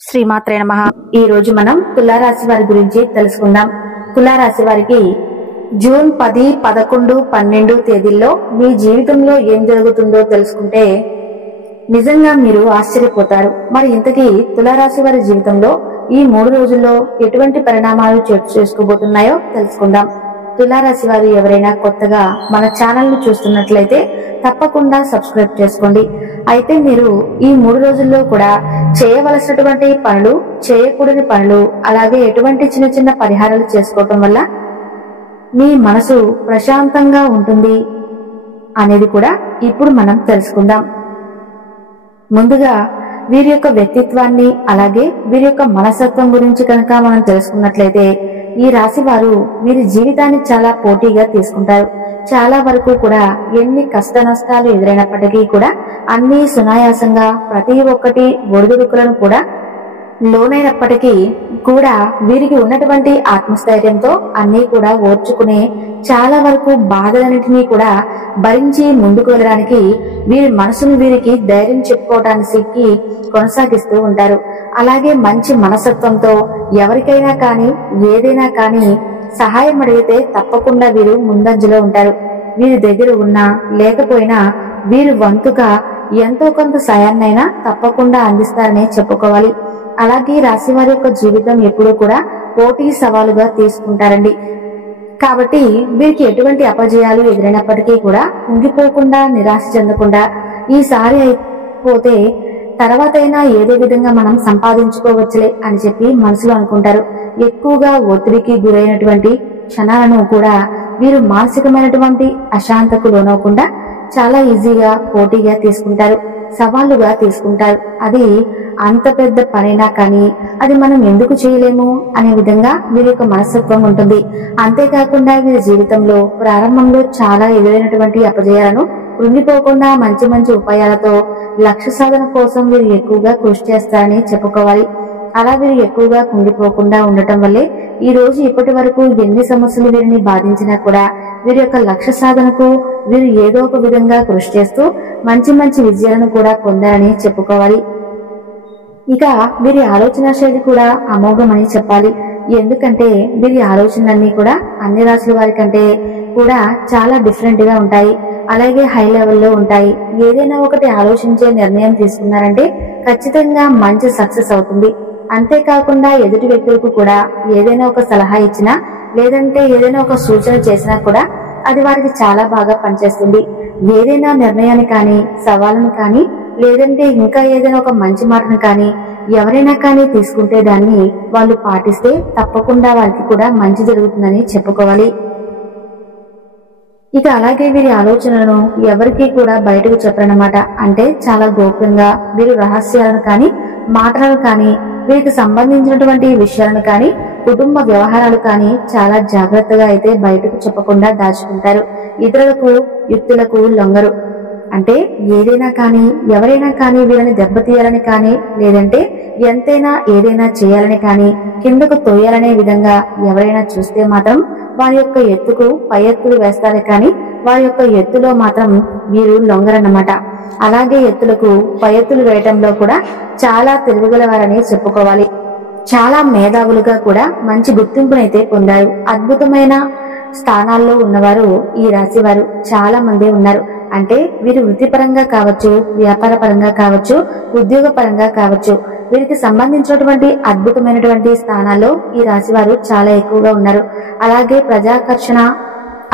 శ్రీమాత్రే నమః. ఈ రోజు మనం తులారాశి వారి గురించి తెలుసుకుందాం. తులారాశి వారికి జూన్ 10, 11, 12 తేదీల్లో మీ జీవితంలో ఏం జరుగుతుందో తెలుసుకుంటే నిజంగా మీరు ఆశ్చర్యపోతారు. మరి ఇంతకీ తులారాశి వారి జీవితంలో ఈ 3 రోజుల్లో ఎటువంటి పరిణామాలు చోటు చేసుకోబోతున్నాయో తెలుసుకుందాం. తులారాశి వారు ఎవరైనా కొత్తగా మన ఛానల్ ను చూస్తున్నట్లయితే తప్పకుండా సబ్స్క్రైబ్ చేసుకోండి. అయితే మీరు ఈ 3 రోజుల్లో కూడా చేయవలసినటువంటి పనులు, చేయకూడని పనులు, అలాగే ఎటువంటి చిన్న చిన్న పరిహారాలు చేసుకోవటం వల్ల మీ మనసు ప్రశాంతంగా ఉంటుంది అనేది కూడా ఇప్పుడు మనం తెలుసుకుందాం. ముందుగా వీరి యొక్క వ్యక్తిత్వాన్ని, అలాగే వీరి యొక్క మనస్తత్వం గురించి కనుక మనం తెలుసుకున్నట్లయితే ఈ రాశి వారు వీరి జీవితాన్ని చాలా పోటీగా తీసుకుంటారు. చాలా వరకు కూడా ఎన్ని కష్ట నష్టాలు ఎదురైనప్పటికీ కూడా అన్ని సునాయాసంగా ప్రతి ఒక్కటి ఒడిదుడుకులను కూడా లోనైనప్పటికీ కూడా వీరికి ఉన్నటువంటి ఆత్మస్థైర్యంతో అన్ని కూడా ఓర్చుకునే, చాలా వరకు బాధలన్నింటినీ కూడా భరించి ముందుకు వెళ్ళడానికి వీరి మనసును వీరికి ధైర్యం చెప్పుకోవడానికి కొనసాగిస్తూ ఉంటారు. అలాగే మంచి మనస్తత్వంతో ఎవరికైనా కానీ ఏదైనా కానీ సహాయం అడిగితే తప్పకుండా వీరు ముందంజలో ఉంటారు. వీరి దగ్గర ఉన్నా లేకపోయినా వీరు వంతుగా ఎంతో కొంత సాయాన్నైనా తప్పకుండా అందిస్తారని చెప్పుకోవాలి. అలాగే రాశి వారి యొక్క జీవితం ఎప్పుడూ కూడా పోటీ సవాలుగా తీసుకుంటారండి. కాబట్టి వీరికి ఎటువంటి అపజయాలు ఎదురైనప్పటికీ కూడా కుంగిపోకుండా, నిరాశ చెందకుండా ఈసారి అయిపోతే తర్వాతైనా ఏదో విధంగా మనం సంపాదించుకోవచ్చులే అని చెప్పి మనసులో అనుకుంటారు. ఎక్కువగా ఒత్తిడికి గురైనటువంటి క్షణాలను కూడా వీరు మానసికమైనటువంటి అశాంతకు లోనవకుండా చాలా ఈజీగా పోటీగా తీసుకుంటారు, సవాళ్లుగా తీసుకుంటారు. అది అంత పెద్ద పనైనా కానీ అది మనం ఎందుకు చేయలేము అనే విధంగా వీరి యొక్క మనస్తత్వం ఉంటుంది. అంతేకాకుండా వీరి జీవితంలో ప్రారంభంలో చాలా ఎదురైనటువంటి అపజయాలను కృంగిపోకుండా మంచి మంచి ఉపాయాలతో లక్ష్య సాధన కోసం వీరు ఎక్కువగా కృషి చేస్తారని చెప్పుకోవాలి. అలా వీరు ఎక్కువగా కుంగిపోకుండా ఉండటం వల్లే ఈ రోజు ఇప్పటి వరకు ఎన్ని సమస్యలు వీరిని బాధించినా కూడా వీరి యొక్క లక్ష్య సాధనకు వీరు ఏదో ఒక విధంగా కృషి చేస్తూ మంచి మంచి విజయాలను కూడా పొందారని చెప్పుకోవాలి. ఇక వీరి ఆలోచన శైలి కూడా అమోఘమని చెప్పాలి. ఎందుకంటే వీరి ఆలోచనలన్నీ కూడా అన్ని రాశుల వారి కంటే కూడా చాలా డిఫరెంట్ గా ఉంటాయి. అలాగే హై లెవెల్లో ఉంటాయి. ఏదైనా ఒకటి ఆలోచించే నిర్ణయం తీసుకున్నారంటే ఖచ్చితంగా మంచి సక్సెస్ అవుతుంది. అంతేకాకుండా ఎదుటి వ్యక్తులకు కూడా ఏదైనా ఒక సలహా ఇచ్చినా లేదంటే ఏదైనా ఒక సూచన చేసినా కూడా అది వారికి చాలా బాగా పనిచేస్తుంది. ఏదైనా నిర్ణయాన్ని కానీ, సవాలును కానీ, లేదంటే ఇంకా ఏదైనా ఒక మంచి మాటను కానీ ఎవరైనా కానీ తీసుకుంటే దాన్ని వాళ్ళు పాటిస్తే తప్పకుండా వారికి కూడా మంచి జరుగుతుందని చెప్పుకోవాలి. ఇక అలాగే వీరి ఆలోచనలను ఎవరికి కూడా బయటకు చెప్పరన్నమాట. అంటే చాలా గోప్యంగా వీరు రహస్యాలను కానీ, మాటలను కానీ, వీరికి సంబంధించినటువంటి విషయాలను కానీ, కుటుంబ వ్యవహారాలు కానీ చాలా జాగ్రత్తగా అయితే బయటకు చెప్పకుండా దాచుకుంటారు. ఇతరులకు యుక్తులకు లొంగరు. అంటే ఏదైనా కానీ, ఎవరైనా కానీ వీరిని దెబ్బతీయాలని కానీ, లేదంటే ఎంతైనా ఏదైనా చేయాలని కానీ, కిందకు తోయాలనే విధంగా ఎవరైనా చూస్తే మాత్రం వారి యొక్క ఎత్తుకు పై ఎత్తులు వేస్తారు కానీ వారి యొక్క ఎత్తులో మాత్రం వీరు లొంగరన్నమాట. అలాగే ఎత్తులకు పై ఎత్తులు వేయటంలో కూడా చాలా తెలివిగలవారని చెప్పుకోవాలి. చాలా మేధావులుగా కూడా మంచి గుర్తింపునైతే పొందారు. అద్భుతమైన స్థానాల్లో ఉన్నవారు ఈ రాశి వారు చాలా మంది ఉన్నారు. అంటే వీరు వృత్తిపరంగా కావచ్చు, వ్యాపార పరంగా కావచ్చు, ఉద్యోగ పరంగా కావచ్చు, వీరికి సంబంధించినటువంటి అద్భుతమైనటువంటి స్థానాల్లో ఈ రాశి వారు చాలా ఎక్కువగా ఉన్నారు. అలాగే ప్రజాకర్షణ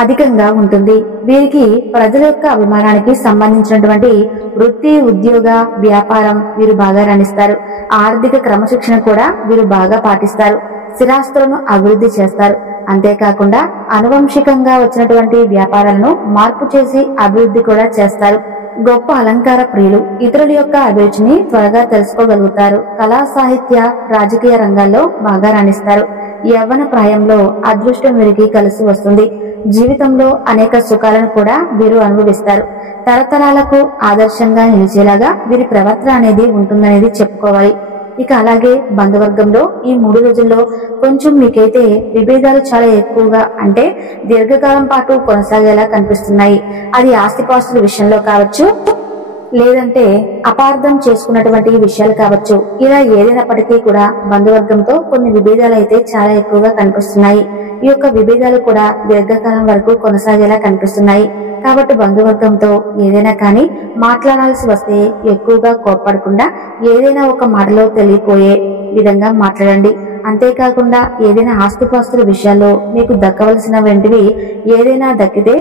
అధికంగా ఉంటుంది. వీరికి ప్రజల యొక్క అభిమానానికి సంబంధించినటువంటి వృత్తి, ఉద్యోగ, వ్యాపారం వీరు బాగా రాణిస్తారు. ఆర్థిక క్రమశిక్షణ కూడా వీరు బాగా పాటిస్తారు. స్థిరాస్తులను అభివృద్ధి చేస్తారు. అంతేకాకుండా అనువంశికంగా వచ్చినటువంటి వ్యాపారాలను మార్పు చేసి అభివృద్ధి కూడా చేస్తారు. గొప్ప అలంకార ప్రియులు. ఇతరుల యొక్క అభిరుచిని త్వరగా తెలుసుకోగలుగుతారు. కళా, సాహిత్య, రాజకీయ రంగాల్లో బాగా రాణిస్తారు. యవ్వన ప్రాయంలో అదృష్టం వీరికి కలిసి వస్తుంది. జీవితంలో అనేక సుఖాలను కూడా వీరు అనుభవిస్తారు. తరతరాలకు ఆదర్శంగా నిలిచేలాగా వీరి ప్రవర్తన అనేది ఉంటుందనేది చెప్పుకోవాలి. ఇక అలాగే బంధువర్గంలో ఈ 3 రోజుల్లో కొంచెం మీకైతే విభేదాలు చాలా ఎక్కువగా, అంటే దీర్ఘకాలం పాటు కొనసాగేలా కనిపిస్తున్నాయి. అది ఆస్తిపాస్తుల విషయంలో కావచ్చు, లేదంటే అపార్థం చేసుకున్నటువంటి విషయాలు కావచ్చు. ఇలా ఏదైనప్పటికీ కూడా బంధువర్గంతో కొన్ని విభేదాలు అయితే చాలా ఎక్కువగా కనిపిస్తున్నాయి. ఈ యొక్క విభేదాలు కూడా దీర్ఘకాలం వరకు కొనసాగేలా కనిపిస్తున్నాయి. కాబట్టి బంధువర్గంతో ఏదైనా కానీ మాట్లాడాల్సి వస్తే ఎక్కువగా కోప్పడకుండా ఏదైనా ఒక మాటలో తెలియపోయే విధంగా మాట్లాడండి. అంతేకాకుండా ఏదైనా ఆస్తిపాస్తుల విషయాల్లో మీకు దక్కవలసిన వెంటివి ఏదైనా దక్కితే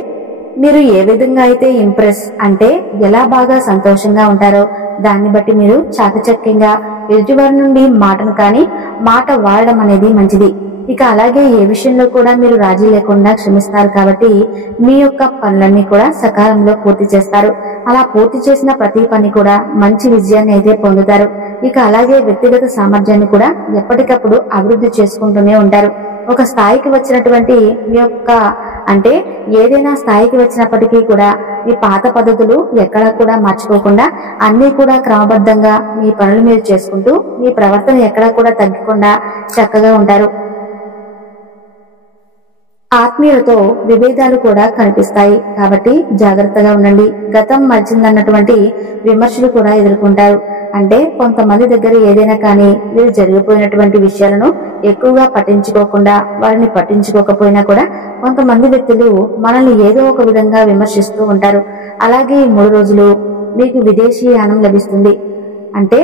మీరు ఏ విధంగా అయితే ఇంప్రెస్ అంటే ఎలా బాగా సంతోషంగా ఉంటారో దాన్ని బట్టి మీరు చాకచక్యంగా ఎదుటివారి నుండి మాటను కానీ మాట వాడడం అనేది మంచిది. ఇక అలాగే ఏ విషయంలో కూడా మీరు రాజీ లేకుండా క్షమిస్తారు కాబట్టి మీ యొక్క పనులన్నీ కూడా సకాలంలో పూర్తి చేస్తారు. అలా పూర్తి చేసిన ప్రతి పని కూడా మంచి విజయాన్ని అయితే పొందుతారు. ఇక అలాగే వ్యక్తిగత సామర్థ్యాన్ని కూడా ఎప్పటికప్పుడు అభివృద్ధి చేసుకుంటూనే ఉంటారు. ఒక స్థాయికి వచ్చినటువంటి మీ యొక్క అంటే ఏదైనా స్థాయికి వచ్చినప్పటికీ కూడా మీ పాత పద్ధతులు ఎక్కడా కూడా మర్చిపోకుండా అన్ని కూడా క్రమబద్ధంగా మీ పనులు మీరు చేసుకుంటూ మీ ప్రవర్తన ఎక్కడా కూడా తగ్గకుండా చక్కగా ఉంటారు. ఆత్మీయులతో విభేదాలు కూడా కనిపిస్తాయి కాబట్టి జాగ్రత్తగా ఉండండి. గతం మర్చిందన్నటువంటి విమర్శలు కూడా ఎదుర్కొంటారు. అంటే కొంతమంది దగ్గర ఏదైనా కానీ మీరు జరిగిపోయినటువంటి విషయాలను ఎక్కువగా పట్టించుకోకుండా వారిని పట్టించుకోకపోయినా కూడా కొంతమంది వ్యక్తులు మనల్ని ఏదో ఒక విధంగా విమర్శిస్తూ ఉంటారు. అలాగే 3 రోజులు మీకు విదేశీయానం లభిస్తుంది. అంటే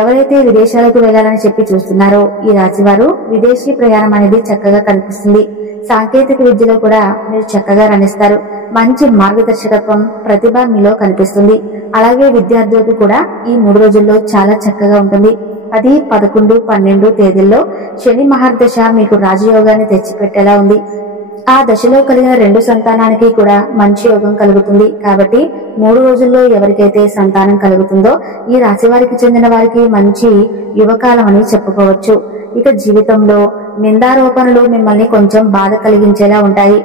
ఎవరైతే విదేశాలకు వెళ్లాలని చెప్పి చూస్తున్నారో ఈ రాశి వారు విదేశీ ప్రయాణం అనేది చక్కగా కనిపిస్తుంది. సాంకేతిక విద్యలో కూడా మీరు చక్కగా రాణిస్తారు. మంచి మార్గదర్శకత్వం ప్రతిభ మీలో కనిపిస్తుంది. అలాగే విద్యార్థులకు కూడా ఈ 3 రోజుల్లో చాలా చక్కగా ఉంటుంది. 10, 11, 12 తేదీల్లో శని మహర్దశ మీకు రాజయోగాన్ని తెచ్చిపెట్టేలా ఉంది. ఆ దశలో కలిగిన 2 సంతానానికి కూడా మంచి యోగం కలుగుతుంది. కాబట్టి 3 రోజుల్లో ఎవరికైతే సంతానం కలుగుతుందో ఈ రాశి వారికి చెందిన వారికి మంచి యువకాలం అని చెప్పుకోవచ్చు. ఇక జీవితంలో నిందారోపణలు మిమ్మల్ని కొంచెం బాధ కలిగించేలా ఉంటాయి.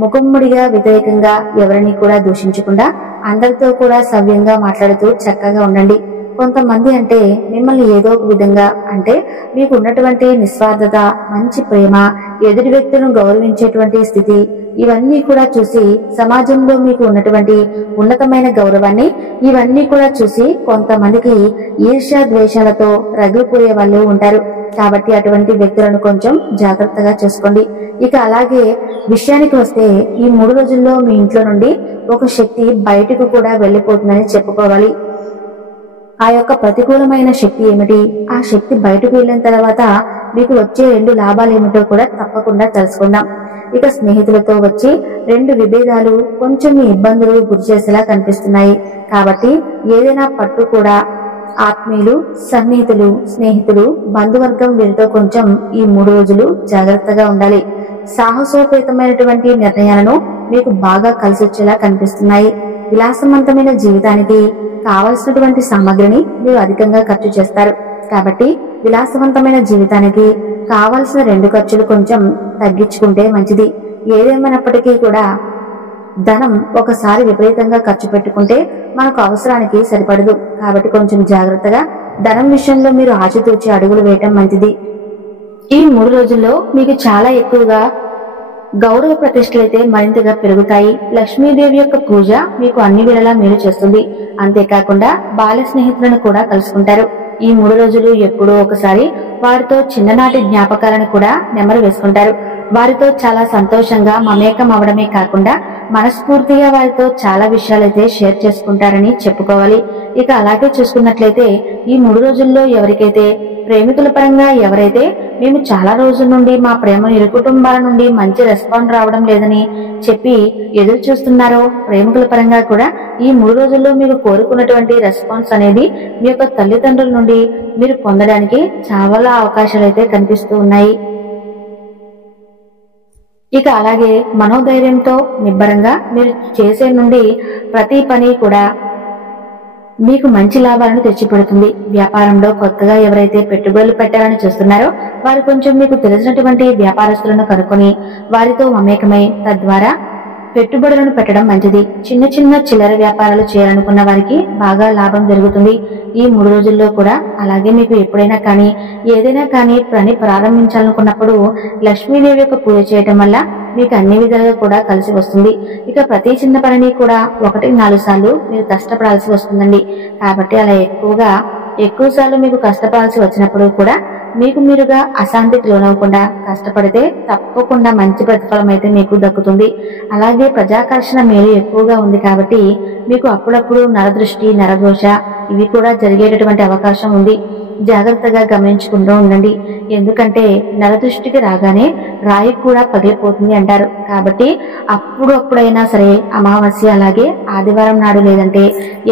ముఖమ్ముడిగా వ్యతిరేకంగా ఎవరిని కూడా దూషించకుండా అందరితో కూడా సవ్యంగా మాట్లాడుతూ చక్కగా ఉండండి. కొంతమంది అంటే మిమ్మల్ని ఏదో ఒక విధంగా అంటే మీకు ఉన్నటువంటి నిస్వార్థత, మంచి ప్రేమ, ఎదుటి వ్యక్తులను గౌరవించేటువంటి స్థితి ఇవన్నీ కూడా చూసి సమాజంలో మీకు ఉన్నటువంటి ఉన్నతమైన గౌరవాన్ని ఇవన్నీ కూడా చూసి కొంతమందికి ఈర్ష్య ద్వేషాలతో రగిలిపోయే వాళ్ళు ఉంటారు. కాబట్టి అటువంటి వ్యక్తులను కొంచెం జాగ్రత్తగా చూసుకోండి. ఇక అలాగే విషయానికి వస్తే ఈ 3 రోజుల్లో మీ ఇంట్లో నుండి ఒక శక్తి బయటకు కూడా వెళ్లిపోతుందని చెప్పుకోవాలి. ఆ యొక్క ప్రతికూలమైన శక్తి ఏమిటి, ఆ శక్తి బయటకు వెళ్ళిన తర్వాత మీకు వచ్చే 2 లాభాలు ఏమిటో కూడా తప్పకుండా తెలుసుకుందాం. ఇక స్నేహితులతో వచ్చి 2 విభేదాలు కొంచెం మీ ఇబ్బందులు గురి చేసేలా కనిపిస్తున్నాయి. కాబట్టి ఏదైనా పట్టు కూడా ఆత్మీయులు, సన్నిహితులు, స్నేహితులు, బంధువర్గం వీరితో కొంచెం ఈ 3 రోజులు జాగ్రత్తగా ఉండాలి. సాహసోపేతమైనటువంటి నిర్ణయాలను మీకు బాగా కలిసొచ్చేలా కనిపిస్తున్నాయి. విలాసవంతమైన జీవితానికి కావలసినటువంటి సామగ్రిని మీరు అధికంగా ఖర్చు చేస్తారు. కాబట్టి విలాసవంతమైన జీవితానికి కావలసిన 2 ఖర్చులు కొంచెం తగ్గించుకుంటే మంచిది. ఏదేమైనప్పటికీ కూడా ధనం ఒకసారి విపరీతంగా ఖర్చు పెట్టుకుంటే మనకు అవసరానికి సరిపడదు. కాబట్టి కొంచెం జాగ్రత్తగా ధనం విషయంలో మీరు ఆచితూచి అడుగులు వేయటం మంచిది. ఈ 3 రోజుల్లో మీకు చాలా ఎక్కువగా గౌరవ ప్రతిష్టలైతే మరింతగా పెరుగుతాయి. లక్ష్మీదేవి యొక్క పూజ మీకు అన్ని వేళలా మేలు చేస్తుంది. అంతేకాకుండా బాల్య స్నేహితులను కూడా కలుసుకుంటారు. ఈ 3 రోజులు ఎప్పుడో ఒకసారి వారితో చిన్ననాటి జ్ఞాపకాలను కూడా నెమరు వేసుకుంటారు. వారితో చాలా సంతోషంగా మమేకం అవడమే కాకుండా మనస్ఫూర్తిగా వారితో చాలా విషయాలైతే షేర్ చేసుకుంటారని చెప్పుకోవాలి. ఇక అలాగే చూసుకున్నట్లయితే ఈ 3 రోజుల్లో ఎవరికైతే ప్రేమికుల పరంగా ఎవరైతే మేము చాలా రోజుల నుండి మా ప్రేమ ఇరు కుటుంబాల నుండి మంచి రెస్పాన్స్ రావడం లేదని చెప్పి ఎదురు చూస్తున్నారో ప్రేమికుల పరంగా కూడా ఈ 3 రోజుల్లో మీరు కోరుకున్నటువంటి రెస్పాన్స్ అనేది మీ యొక్క తల్లిదండ్రుల నుండి మీరు పొందడానికి చాలా అవకాశాలు అయితే కనిపిస్తూ ఉన్నాయి. ఇక అలాగే మనోధైర్యంతో నిబ్బరంగా మీరు చేసే నుండి ప్రతి పని కూడా మీకు మంచి లాభాలను తెచ్చిపెడుతుంది. వ్యాపారంలో కొత్తగా ఎవరైతే పెట్టుబడులు పెట్టాలని చూస్తున్నారో వారు కొంచెం మీకు తెలిసినటువంటి వ్యాపారస్తులను కనుక్కొని వారితో మమేకమై తద్వారా పెట్టుబడులను పెట్టడం మంచిది. చిన్న చిన్న చిల్లర వ్యాపారాలు చేయాలనుకున్న వారికి బాగా లాభం జరుగుతుంది ఈ 3 రోజుల్లో కూడా. అలాగే మీకు ఎప్పుడైనా కానీ ఏదైనా కానీ పని ప్రారంభించాలనుకున్నప్పుడు లక్ష్మీదేవి యొక్క పూజ చేయటం వల్ల మీకు అన్ని విధాలుగా కూడా కలిసి వస్తుంది. ఇక ప్రతి చిన్న పనిని కూడా 1-4 సార్లు మీరు కష్టపడాల్సి వస్తుందండి. కాబట్టి అలా ఎక్కువ సార్లు మీకు కష్టపడాల్సి వచ్చినప్పుడు కూడా మీకు మీరుగా అశాంతికి లోనవ్వకుండా కష్టపడితే తప్పకుండా మంచి ప్రతిఫలం అయితే మీకు దక్కుతుంది. అలాగే ప్రజాకర్షణ మేలు ఎక్కువగా ఉంది కాబట్టి మీకు అప్పుడప్పుడు నరదృష్టి, నరదోష ఇవి కూడా జరిగేటటువంటి అవకాశం ఉంది. జాగ్రత్తగా గమనించుకుంటూ ఉండండి. ఎందుకంటే నరదృష్టికి రాగానే రాయి కూడా పగిలిపోతుంది అంటారు. కాబట్టి అప్పుడైనా సరే అమావాస్య అలాగే ఆదివారం నాడు లేదంటే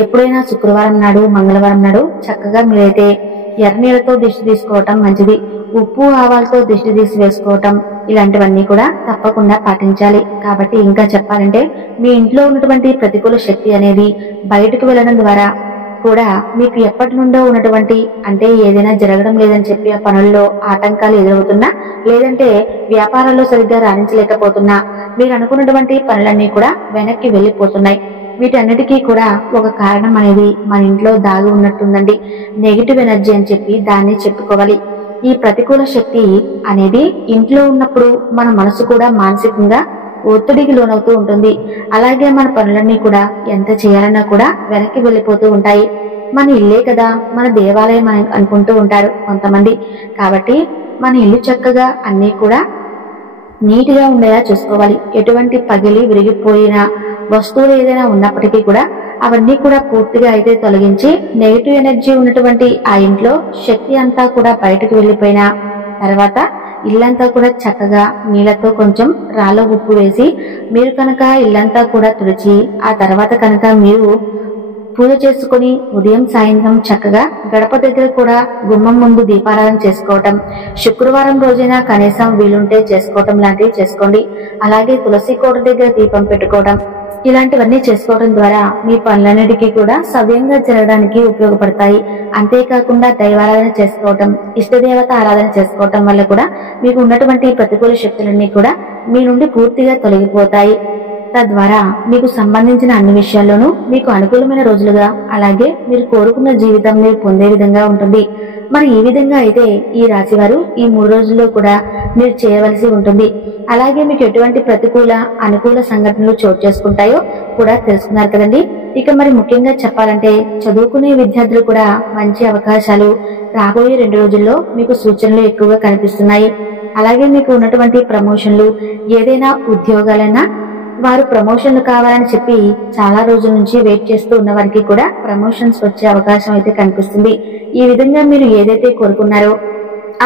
ఎప్పుడైనా శుక్రవారం నాడు, మంగళవారం నాడు చక్కగా మీరైతే ఎర్రనీళ్ళతో దిష్టి తీసుకోవటం మంచిది. ఉప్పు ఆవాలతో దిష్టి తీసి వేసుకోవటం ఇలాంటివన్నీ కూడా తప్పకుండా పాటించాలి. కాబట్టి ఇంకా చెప్పాలంటే మీ ఇంట్లో ఉన్నటువంటి ప్రతికూల శక్తి అనేది బయటకు వెళ్ళడం ద్వారా కూడా మీకు ఎప్పటి నుండో ఉన్నటువంటి అంటే ఏదైనా జరగడం లేదని చెప్పి ఆ పనుల్లో ఆటంకాలు ఎదురవుతున్నా లేదంటే వ్యాపారాల్లో సరిగ్గా రాణించలేకపోతున్నా మీరు అనుకున్నటువంటి పనులన్నీ కూడా వెనక్కి వెళ్లిపోతున్నాయి. వీటన్నిటికీ కూడా ఒక కారణం అనేది మన ఇంట్లో దాగి ఉన్నట్టుందండి. నెగిటివ్ ఎనర్జీ అని చెప్పి దాన్ని చెప్పుకోవాలి. ఈ ప్రతికూల శక్తి అనేది ఇంట్లో ఉన్నప్పుడు మన మనసు కూడా మానసికంగా ఒత్తిడికి లోనవుతూ ఉంటుంది. అలాగే మన పనులన్నీ కూడా ఎంత చేయాలన్నా కూడా వెనక్కి వెళ్ళిపోతూ ఉంటాయి. మన ఇల్లే కదా మన దేవాలయం అని అనుకుంటూ ఉంటారు కొంతమంది. కాబట్టి మన ఇల్లు చక్కగా అన్నీ కూడా నీట్గా ఉండేలా చూసుకోవాలి. ఎటువంటి పగిలి విరిగిపోయిన వస్తువులు ఏదైనా ఉన్నప్పటికీ కూడా అవన్నీ కూడా పూర్తిగా అయితే తొలగించి నెగిటివ్ ఎనర్జీ ఉన్నటువంటి ఆ ఇంట్లో శక్తి అంతా కూడా బయటకు వెళ్ళిపోయిన తర్వాత ఇల్లంతా కూడా చక్కగా నీళ్లతో కొంచెం రాళ్ళ ఉప్పు వేసి మీరు కనుక ఇల్లంతా కూడా తుడిచి ఆ తర్వాత కనుక మీరు పూజ చేసుకుని ఉదయం సాయంత్రం చక్కగా గడప దగ్గర కూడా గుమ్మం ముందు దీపారాధన చేసుకోవటం, శుక్రవారం రోజైనా కనీసం వీలుంటే చేసుకోవటం లాంటివి చేసుకోండి. అలాగే తులసి కోట దగ్గర దీపం పెట్టుకోవడం ఇలాంటివన్నీ చేసుకోవడం ద్వారా మీ పనులన్నిటికీ కూడా సవ్యంగా జరగడానికి ఉపయోగపడతాయి. అంతేకాకుండా దైవారాధన చేసుకోవటం, ఇష్టదేవత ఆరాధన చేసుకోవటం వల్ల కూడా మీకు ఉన్నటువంటి ప్రతికూల శక్తులన్నీ కూడా మీ నుండి పూర్తిగా తొలగిపోతాయి. తద్వారా మీకు సంబంధించిన అన్ని విషయాల్లోనూ మీకు అనుకూలమైన రోజులుగా అలాగే మీరు కోరుకున్న జీవితం మీరు పొందే విధంగా ఉంటుంది. మరి ఈ విధంగా అయితే ఈ రాశి వారు ఈ 3 రోజుల్లో కూడా మీరు చేయవలసి ఉంటుంది. అలాగే మీకు ఎటువంటి ప్రతికూల అనుకూల సంఘటనలు చోటు చేసుకుంటాయో కూడా తెలుసుకున్నారు కదండి. ఇక మరి ముఖ్యంగా చెప్పాలంటే చదువుకునే విద్యార్థులు కూడా మంచి అవకాశాలు రాబోయే 2 రోజుల్లో మీకు సూచనలు ఎక్కువగా కనిపిస్తున్నాయి. అలాగే మీకు ఉన్నటువంటి ప్రమోషన్లు ఏదైనా ఉద్యోగాలైనా వారు ప్రమోషన్లు కావాలని చెప్పి చాలా రోజుల నుంచి వెయిట్ చేస్తూ ఉన్న వారికి కూడా ప్రమోషన్స్ వచ్చే అవకాశం అయితే కనిపిస్తుంది. ఈ విధంగా మీరు ఏదైతే కోరుకున్నారో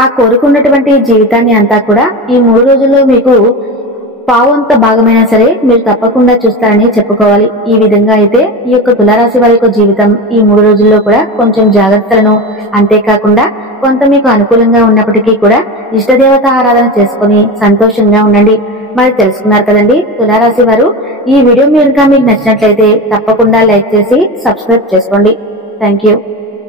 ఆ కోరుకున్నటువంటి జీవితాన్ని అంతా కూడా ఈ 3 రోజుల్లో మీకు పావంత భాగమైనా సరే మీరు తప్పకుండా చూస్తారని చెప్పుకోవాలి. ఈ విధంగా అయితే ఈ యొక్క తులారాశి వారి యొక్క జీవితం ఈ 3 రోజుల్లో కూడా కొంచెం జాగ్రత్తలను అంతేకాకుండా కొంత మీకు అనుకూలంగా ఉన్నప్పటికీ కూడా ఇష్టదేవత ఆరాధన చేసుకుని సంతోషంగా ఉండండి. మరి తెలుసుకున్నారు కదండి తులారాశి వారు. ఈ వీడియో మీకు నచ్చినట్లయితే తప్పకుండా లైక్ చేసి సబ్స్క్రైబ్ చేసుకోండి. Thank you.